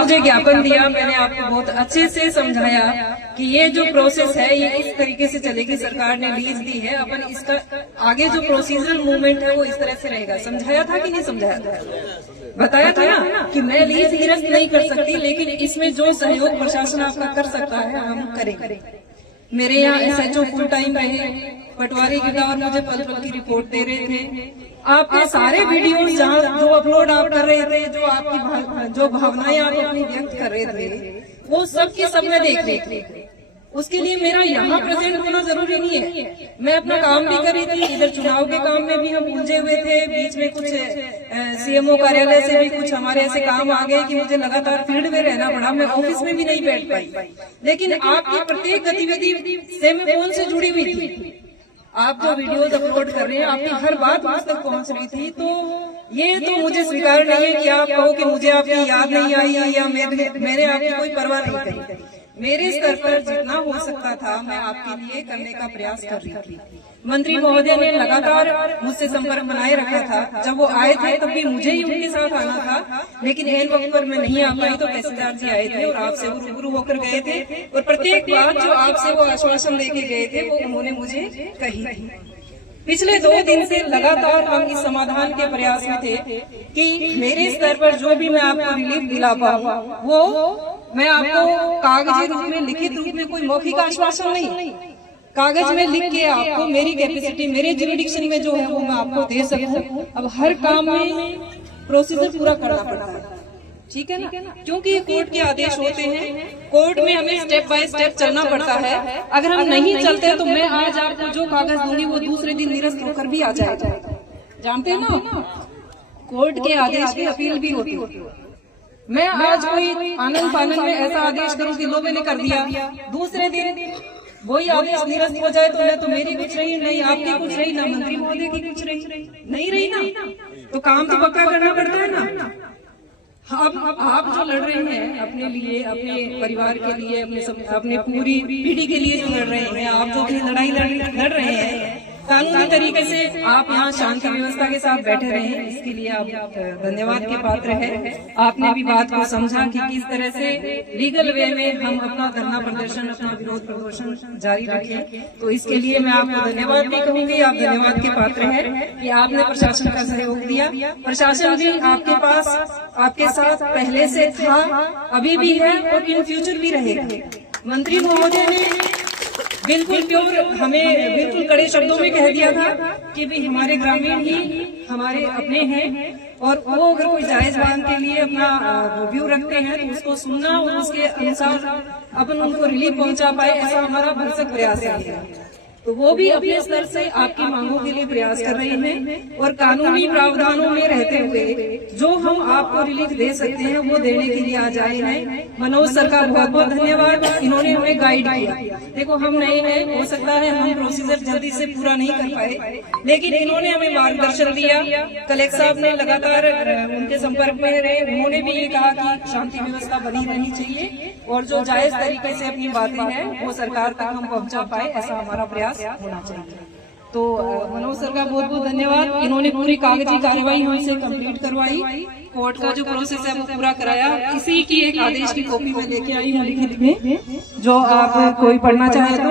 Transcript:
मुझे ज्ञापन दिया, मैंने आपको बहुत अच्छे से समझाया कि ये जो प्रोसेस है ये इस तरीके से चलेगी। सरकार ने लीज दी है, अपन इसका आगे जो प्रोसीजरल मूवमेंट है वो इस तरह से रहेगा। समझाया था कि नहीं समझाया था? बताया था ना कि मैं लीज निरस्त नहीं कर सकती, लेकिन इसमें जो सहयोग प्रशासन आपका कर सकता है हम करें। मेरे यहाँ SHO फुल टाइम रहे, पटवारी गिरदावर मुझे पल पल की रिपोर्ट दे रहे थे। आपके सारे वीडियोस जहाँ जो अपलोड आप कर रहे थे, जो आपकी जो भावनाएं आप अपनी व्यक्त कर रहे थे, वो सब की सब मैं देख रही थी। उसके लिए मेरा यहाँ प्रेजेंट होना जरूरी नहीं है। मैं अपना काम भी कर रही थी, इधर चुनाव के काम में भी हम उलझे हुए थे। बीच में कुछ CMO कार्यालय से भी कुछ हमारे ऐसे काम आ गए कि मुझे लगातार फील्ड में रहना पड़ा। मैं ऑफिस में भी नहीं बैठ पाई, लेकिन आपकी प्रत्येक गतिविधि से मैं फोन से जुड़ी हुई थी। आप जो वीडियोज अपलोड कर रहे हैं, आपकी हर बात मुझ तक पहुंच रही थी। तो ये तो मुझे स्वीकार नहीं है कि आप कहो कि मुझे आपकी याद नहीं आई या मैंने आपकी कोई परवाह नहीं करी। मेरे स्तर पर जितना हो सकता था मैं आपके लिए करने का प्रयास कर रही थी। मंत्री महोदय ने लगातार मुझसे संपर्क बनाए रखा था। जब वो आए थे तब भी मुझे ही उनके साथ आना था, लेकिन एन वक्त पर मैं नहीं आ पाई तो तहसीलदार जी आए थे और आपसे वो रूबरू होकर गए थे। और प्रत्येक बात जो आपसे वो आश्वासन लेके गए थे वो उन्होंने मुझे कही थी। पिछले 2 दिन से लगातार हम इस समाधान के प्रयास में थे कि मेरे स्तर पर जो भी मैं आपको रिलीफ दिला पाऊँ वो मैं आपको कागजी रूप में, लिखित रूप में, कोई मौखिक आश्वासन नहीं, कागज में लिख के आपको मेरी कैपेसिटी, मेरे जुरिडिक्शन में जो है वो मैं आपको दे सकूं। अब हर काम में प्रोसीजर पूरा करना पड़ता है, ठीक है ना? क्योंकि कोर्ट के आदेश होते हैं, कोर्ट में हमें स्टेप बाय स्टेप चलना पड़ता है। अगर हम नहीं चलते तो मैं आज आपको जो कागज दूंगी वो दूसरे दिन निरस्त होकर भी आ जाएगा। जानते हैं ना, कोर्ट के आदेश की अपील भी होती है। मैं आज कोई आनंद फानंद में ऐसा आदेश करूं कि लो मैंने कर दिया, दूसरे दिन वही आदेश निरस्त हो जाए तो न तो मेरी कुछ रही, नहीं आपकी कुछ रही, ना मंत्री महोदय की कुछ रही, नहीं रही ना। तो काम तो पक्का करना पड़ता है ना। अब आप जो लड़ रहे हैं अपने लिए, अपने परिवार के लिए, अपने पूरी पीढ़ी के लिए जो लड़ रहे हैं, आप जो अपनी लड़ाई लड़ रहे हैं कानूनी तरीके से, आप यहाँ शांति व्यवस्था के साथ बैठे रहे, इसके लिए आप धन्यवाद के पात्र हैं। आपने भी बात को समझा कि किस तरह से लीगल वे में हम अपना धरना प्रदर्शन, अपना विरोध प्रदर्शन जारी रखें। तो इसके लिए मैं आपको धन्यवाद भी कहूंगी। आप धन्यवाद के पात्र हैं कि आपने प्रशासन का सहयोग दिया। प्रशासन भी आपके पास, आपके साथ पहले से था, अभी भी है और इन फ्यूचर भी रहेगा। मंत्री महोदय ने बिल्कुल प्योर, हमें बिल्कुल कड़े शब्दों में कह दिया था कि भाई हमारे ग्रामीण ही हमारे अपने हैं और वो अगर कोई जायज मांग के लिए अपना व्यू रखते हैं तो उसको सुनना और उसके अनुसार अपन उनको रिलीफ पहुंचा पाए, ऐसा हमारा भरसक प्रयास है। तो वो भी अपने स्तर से आपकी मांगों के लिए प्रयास कर रहे हैं और कानूनी प्रावधानों में रहते हुए जो हम आपको रिलीफ दे सकते हैं वो देने के लिए आज आए हैं। मनोज सर का बहुत बहुत धन्यवाद, इन्होंने हमें गाइड किया। देखो हम नए हैं, हो सकता है हम प्रोसीजर जल्दी से पूरा नहीं कर पाए, लेकिन इन्होंने हमें मार्गदर्शन दिया। कलेक्टर साहब ने लगातार उनके संपर्क में रहे, उन्होंने भी ये कहा कि शांति व्यवस्था बनी रहनी चाहिए और जो जायज तरीके से अपनी बातें हैं वो सरकार तक हम पहुंचा पाए, ऐसा हमारा प्रयास होना चाहिए। तो मनोज सर का बहुत बहुत धन्यवाद, इन्होंने पूरी कागजी कार्रवाई हमसे कंप्लीट करवाई, कोर्ट का जो प्रोसेस है वो पूरा कराया। इसी की एक आदेश की कॉपी में लेके आई हूँ लिखित में, जो आप कोई पढ़ना चाहे तो।